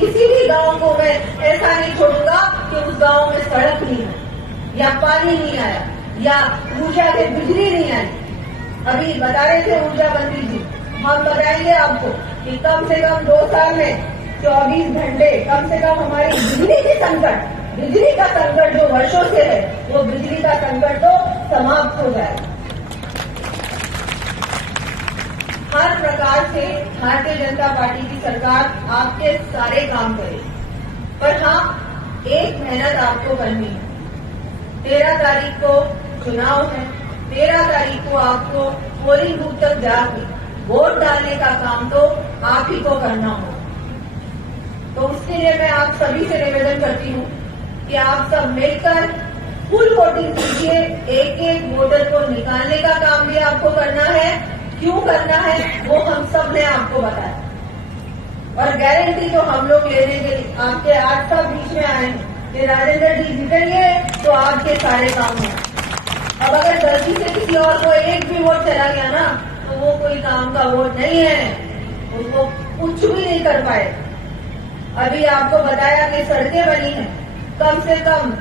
किसी भी गांव को मैं ऐसा नहीं छोड़ूंगा कि उस गांव में सड़क नहीं है या पानी नहीं आया या ऊर्जा से बिजली नहीं आई। अभी बता रहे थे ऊर्जा मंत्री जी, हम बताएंगे आपको कि कम से कम 2 साल में 24 घंटे कम से कम हमारी बिजली का संकट जो वर्षों से है वो बिजली का संकट तो समाप्त हो जाए। हर प्रकार से भारतीय जनता पार्टी की सरकार आपके सारे काम करे, पर हाँ एक मेहनत आपको करनी है। 13 तारीख को चुनाव है, 13 तारीख को आपको पोलिंग बूथ तक जाकर वोट डालने का काम तो आप ही को करना होगा। तो उसके लिए मैं आप सभी से निवेदन करती हूँ कि आप सब मिलकर फुल वोटिंग कीजिए। एक एक वोटर को निकालने का काम भी आपको करना है। क्यों करना है वो हम सब ने आपको बताया, और गारंटी तो हम लोग लेने के लिए आपके आज सब बीच में आए हैं कि राजेंद्र जी जीतेंगे तो आपके सारे काम हैं। अब अगर गलती से किसी और को एक भी वोट चला गया ना तो वो कोई काम का वोट नहीं है, उसको कुछ भी नहीं कर पाए। अभी आपको बताया कि सड़कें बनी हैं, कम से कम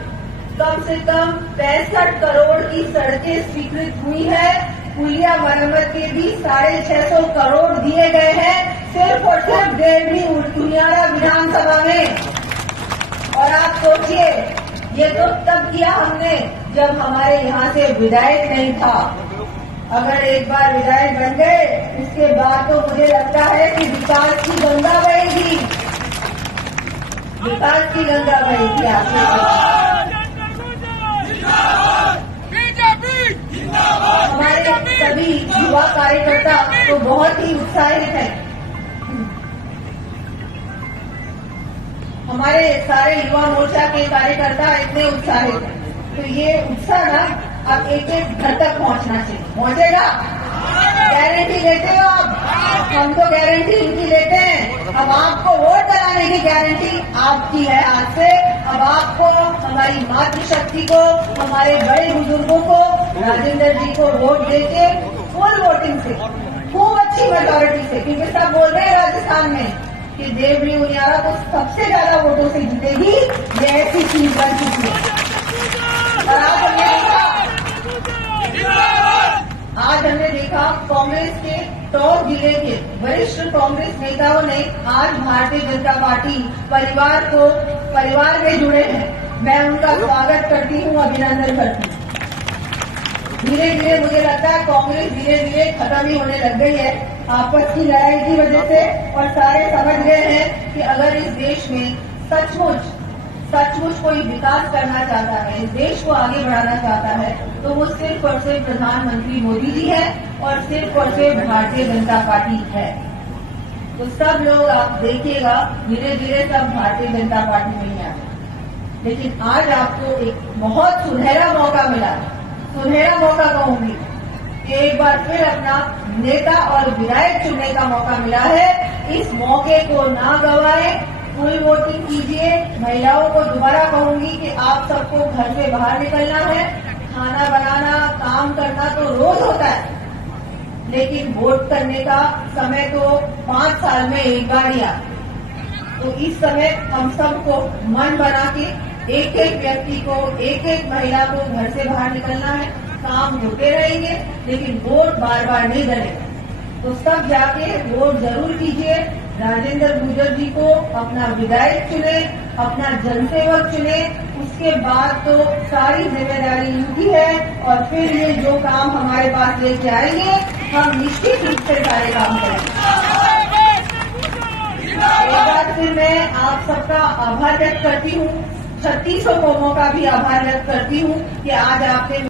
65 करोड़ की सड़कें स्वीकृत हुई है। पुलिया मरम्मत के भी 650 करोड़ दिए गए हैं सिर्फ और सिर्फ देवरी उनियारा विधानसभा में। और आप सोचिए ये तो तब किया हमने जब हमारे यहाँ से विधायक नहीं था। अगर एक बार विधायक बन गए उसके बाद तो मुझे लगता है कि विकास की गंगा बहेगी, विकास की गंगा बहेगी आपके। हमारे सभी युवा कार्यकर्ता तो बहुत ही उत्साहित हैं। हमारे सारे युवा मोर्चा के कार्यकर्ता इतने उत्साहित हैं, तो ये उत्साह ना अब एक एक घर तक पहुंचना चाहिए। पहुंचेगा? गारंटी लेते हो आप? हम तो गारंटी इनकी लेते हैं। अब आपको वोट कराने की गारंटी आपकी है आज से। अब आपको हमारी मातृशक्ति को, हमारे बड़े बुजुर्गों को, राजेंद्र जी को वोट देके फुल वोटिंग से, खूब अच्छी मेजॉरिटी से, क्योंकि सब बोल रहे हैं राजस्थान में कि देवरी उनियारा को सबसे ज्यादा वोटों से जीतेगी, ये ऐसी चीज बन चुकी है। और आज हमने देखा कांग्रेस के टॉप जिले के वरिष्ठ कांग्रेस नेताओं ने आज भारतीय जनता पार्टी परिवार में जुड़े हैं। मैं उनका स्वागत करती हूँ, अभिनंदन करती हूँ। धीरे धीरे मुझे लगता है कांग्रेस धीरे धीरे खत्म ही होने लग गई है आपस की लड़ाई की वजह से, और सारे समझ गए हैं कि अगर इस देश में सचमुच कोई विकास करना चाहता है, इस देश को आगे बढ़ाना चाहता है, तो वो सिर्फ और सिर्फ प्रधानमंत्री मोदी जी है और सिर्फ भारतीय जनता पार्टी है। तो सब लोग आप देखिएगा धीरे धीरे सब भारतीय जनता पार्टी में ही आ गए। लेकिन आज आपको एक बहुत सुनहरा मौका मिला, सुनहरा मौका कहूंगी कि एक बार फिर अपना नेता और विधायक चुनने का मौका मिला है। इस मौके को ना गंवाएं, फुल वोटिंग कीजिए। महिलाओं को दोबारा कहूंगी कि आप सबको घर से बाहर निकलना है। खाना बनाना, काम करना तो रोज होता है, लेकिन वोट करने का समय तो 5 साल में एक बार ही आता। तो इस समय हम सबको मन बना के एक एक व्यक्ति को, एक एक महिला को घर से बाहर निकलना है। काम होते रहेंगे लेकिन वोट बार बार नहीं डलेगा। तो सब जाके वोट जरूर कीजिए। राजेंद्र गुर्जर जी को अपना विधायक चुने, अपना जनसेवक चुने। उसके बाद तो सारी जिम्मेदारी इनकी है, और फिर ये जो काम हमारे पास लेके आएंगे हम निश्चित रूप से सारे काम करेंगे। एक बार फिर मैं आप सबका आभार व्यक्त करती हूँ, 3600 कौमों का भी आभार व्यक्त करती हूँ कि आज आपने